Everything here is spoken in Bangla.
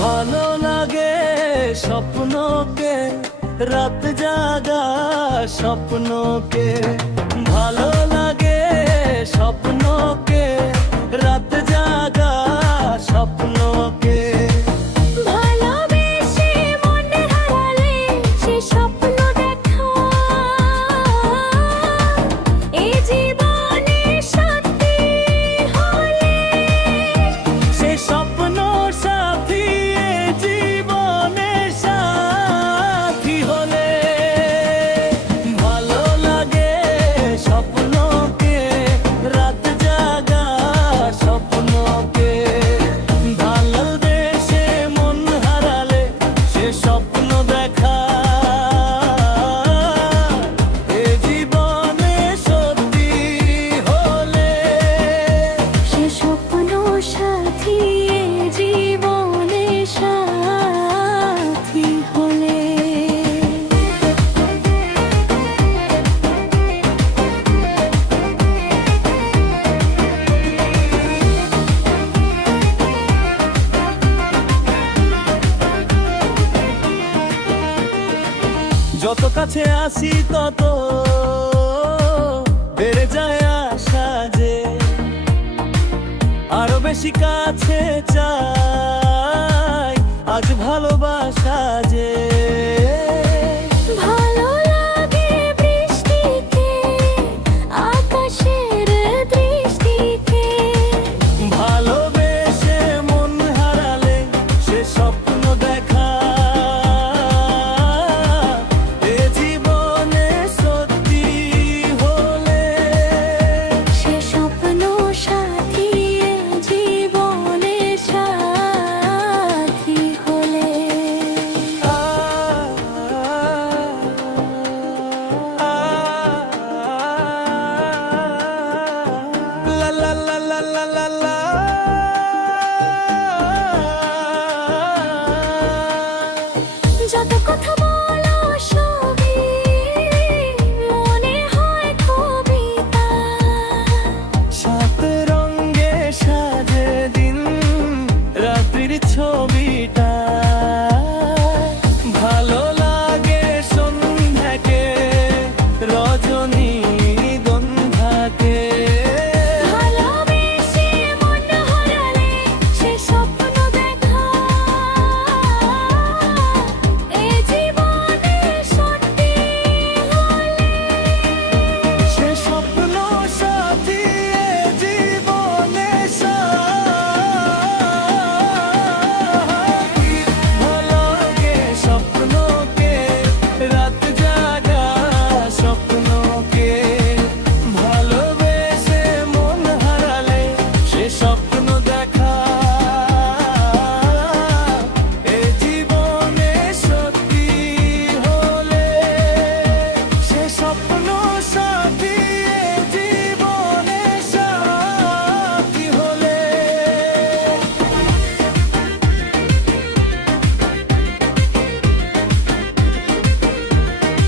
ভালো লাগে স্বপ্নকে, রাত জাগা স্বপ্নকে। ভালো লাগে স্বপ্নকে, রাত জাগা স্বপ্নকে। ভালোবেসে মন হারালে সে স্বপ্ন দেখা এই জীবনে সত্যি হলে, সে স্বপ্ন সাথী এ জীবনে সাথী হলে। ভালো লাগে স্বপ্নকে, রাত জাগা স্বপ্নকে। ভালোবেসে মন হারালে সে স্বপ্ন দেখা এ জীবনে সত্যি হলে। সে স্বপ্ন সাথী এ জীবনে সাথী হলে। যত কাছে আসি তত বেড়ে যায় আশা যে আরো বেশি কাছে চাই।